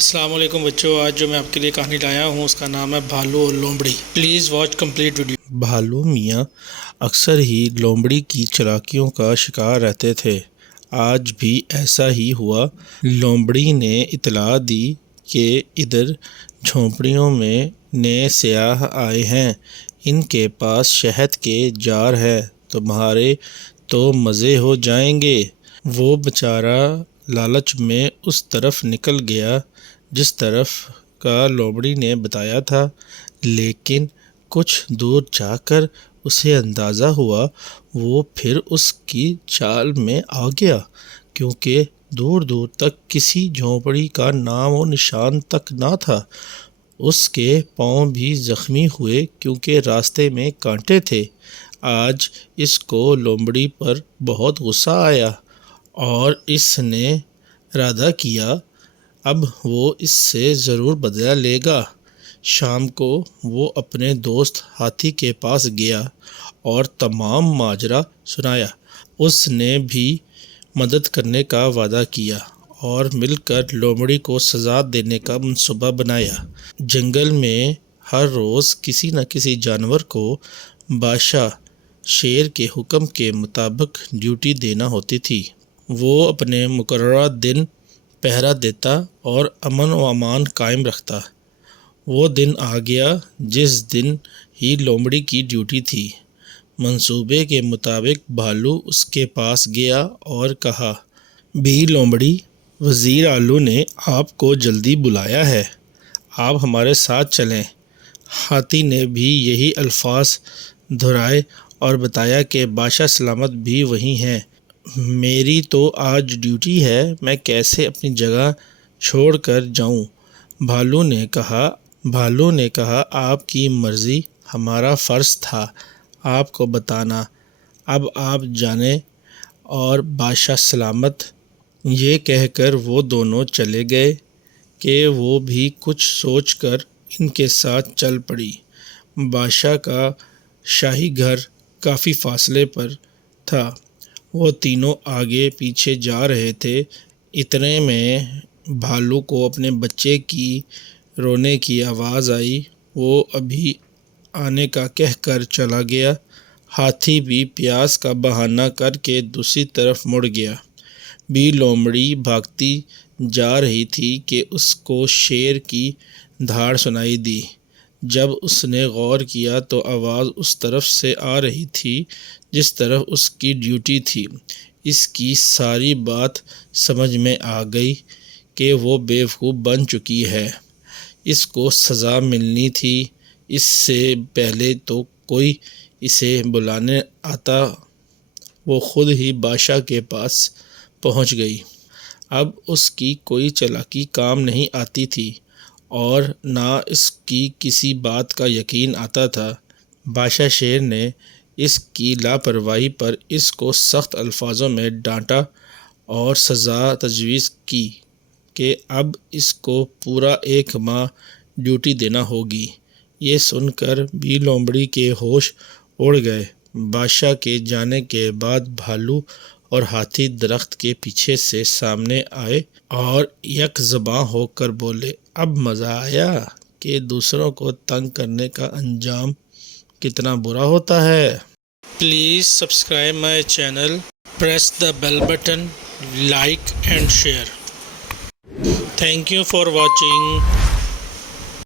السلام علیکم بچوں، آج جو میں آپ کے لیے کہانی لایا ہوں اس کا نام ہے بھالو اور لومڑی۔ Please watch complete video. بھالو میاں اکثر ہی لومڑی کی چالاکیوں کا شکار رہتے تھے۔ آج بھی ایسا ہی ہوا۔ لومڑی نے اطلاع دی کہ ادھر جھونپڑیوں میں نئے سیاح آئے ہیں، ان کے پاس شہد کے جار ہے، تمہارے تو مزے ہو جائیں گے۔ وہ بیچارہ لالچ میں اس طرف نکل گیا جس طرف کا لومڑی نے بتایا تھا، لیکن کچھ دور جا کر اسے اندازہ ہوا وہ پھر اس کی چال میں آ گیا، کیونکہ دور دور تک کسی جھونپڑی کا نام و نشان تک نہ تھا۔ اس کے پاؤں بھی زخمی ہوئے کیونکہ راستے میں کانٹے تھے۔ آج اس کو لومڑی پر بہت غصہ آیا اور اس نے ارادہ کیا اب وہ اس سے ضرور بدلہ لے گا۔ شام کو وہ اپنے دوست ہاتھی کے پاس گیا اور تمام ماجرا سنایا۔ اس نے بھی مدد کرنے کا وعدہ کیا اور مل کر لومڑی کو سزا دینے کا منصوبہ بنایا۔ جنگل میں ہر روز کسی نہ کسی جانور کو بادشاہ شیر کے حکم کے مطابق ڈیوٹی دینا ہوتی تھی۔ وہ اپنے مقررہ دن پہرا دیتا اور امن و امان قائم رکھتا۔ وہ دن آ گیا جس دن ہی لومڑی کی ڈیوٹی تھی۔ منصوبے کے مطابق بھالو اس کے پاس گیا اور کہا، بھی لومڑی، وزیر آلو نے آپ کو جلدی بلایا ہے، آپ ہمارے ساتھ چلیں۔ ہاتھی نے بھی یہی الفاظ دہرائے اور بتایا کہ بادشاہ سلامت بھی وہیں ہیں۔ میری تو آج ڈیوٹی ہے، میں کیسے اپنی جگہ چھوڑ کر جاؤں؟ بھالو نے کہا آپ کی مرضی، ہمارا فرض تھا آپ کو بتانا، اب آپ جانیں اور بادشاہ سلامت۔ یہ کہہ کر وہ دونوں چلے گئے کہ وہ بھی کچھ سوچ کر ان کے ساتھ چل پڑی۔ بادشاہ کا شاہی گھر کافی فاصلے پر تھا۔ وہ تینوں آگے پیچھے جا رہے تھے، اتنے میں بھالو کو اپنے بچے کی رونے کی آواز آئی۔ وہ ابھی آنے کا کہہ کر چلا گیا۔ ہاتھی بھی پیاس کا بہانہ کر کے دوسری طرف مڑ گیا۔ بھی لومڑی بھاگتی جا رہی تھی کہ اس کو شیر کی دھاڑ سنائی دی۔ جب اس نے غور کیا تو آواز اس طرف سے آ رہی تھی جس طرف اس کی ڈیوٹی تھی۔ اس کی ساری بات سمجھ میں آ گئی کہ وہ بیوقوف بن چکی ہے، اس کو سزا ملنی تھی۔ اس سے پہلے تو کوئی اسے بلانے آتا، وہ خود ہی بادشاہ کے پاس پہنچ گئی۔ اب اس کی کوئی چالاکی کام نہیں آتی تھی اور نہ اس کی کسی بات کا یقین آتا تھا۔ بادشاہ شیر نے اس کی لاپرواہی پر اس کو سخت الفاظوں میں ڈانٹا اور سزا تجویز کی کہ اب اس کو پورا 1 ماہ ڈیوٹی دینا ہوگی۔ یہ سن کر بھی لومڑی کے ہوش اڑ گئے۔ بادشاہ کے جانے کے بعد بھالو اور ہاتھی درخت کے پیچھے سے سامنے آئے اور یک زباں ہو کر بولے، اب مزہ آیا کہ دوسروں کو تنگ کرنے کا انجام کتنا برا ہوتا ہے۔ Please subscribe my channel, press the bell button, like and share. Thank you for watching.